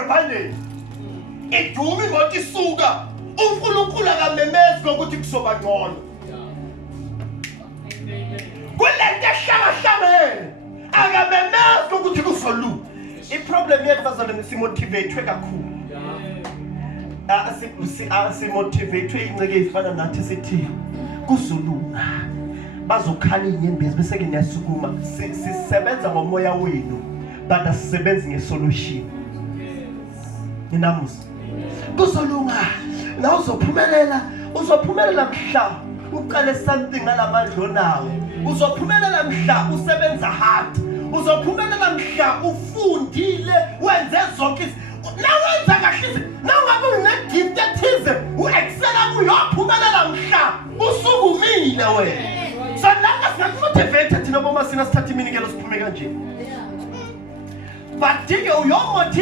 rebellion. Iduma imoto isuka. uNkulunkulu akamemezi ngokuthi kusoba ngcono. Kulento ehlakahlangene akamemezi ukuthi kusolunga. Iproblem yethu bazalwane simotivate kakhulu. Simotivate inceke ifana nathi sithi kusolunga. Bazokhala inyembezi bese ke niyasukuma sisebenza ngomoya wenu but asisebenzi ngesolution. Ninamusa kusolunga la uzophumelela mhla uqale something ngalamandla onawo. Uzophumelela mhla usebenza hard. Uzophumelela mhla ufundile wenze zonke nawenza kahle nangabe une-gift ethize u-excela kuyophumelela mhla usukumile wena. So nanga siyakumotivate thina boma sina sithatha iminikelo siphume kanje. But dike uyomotivate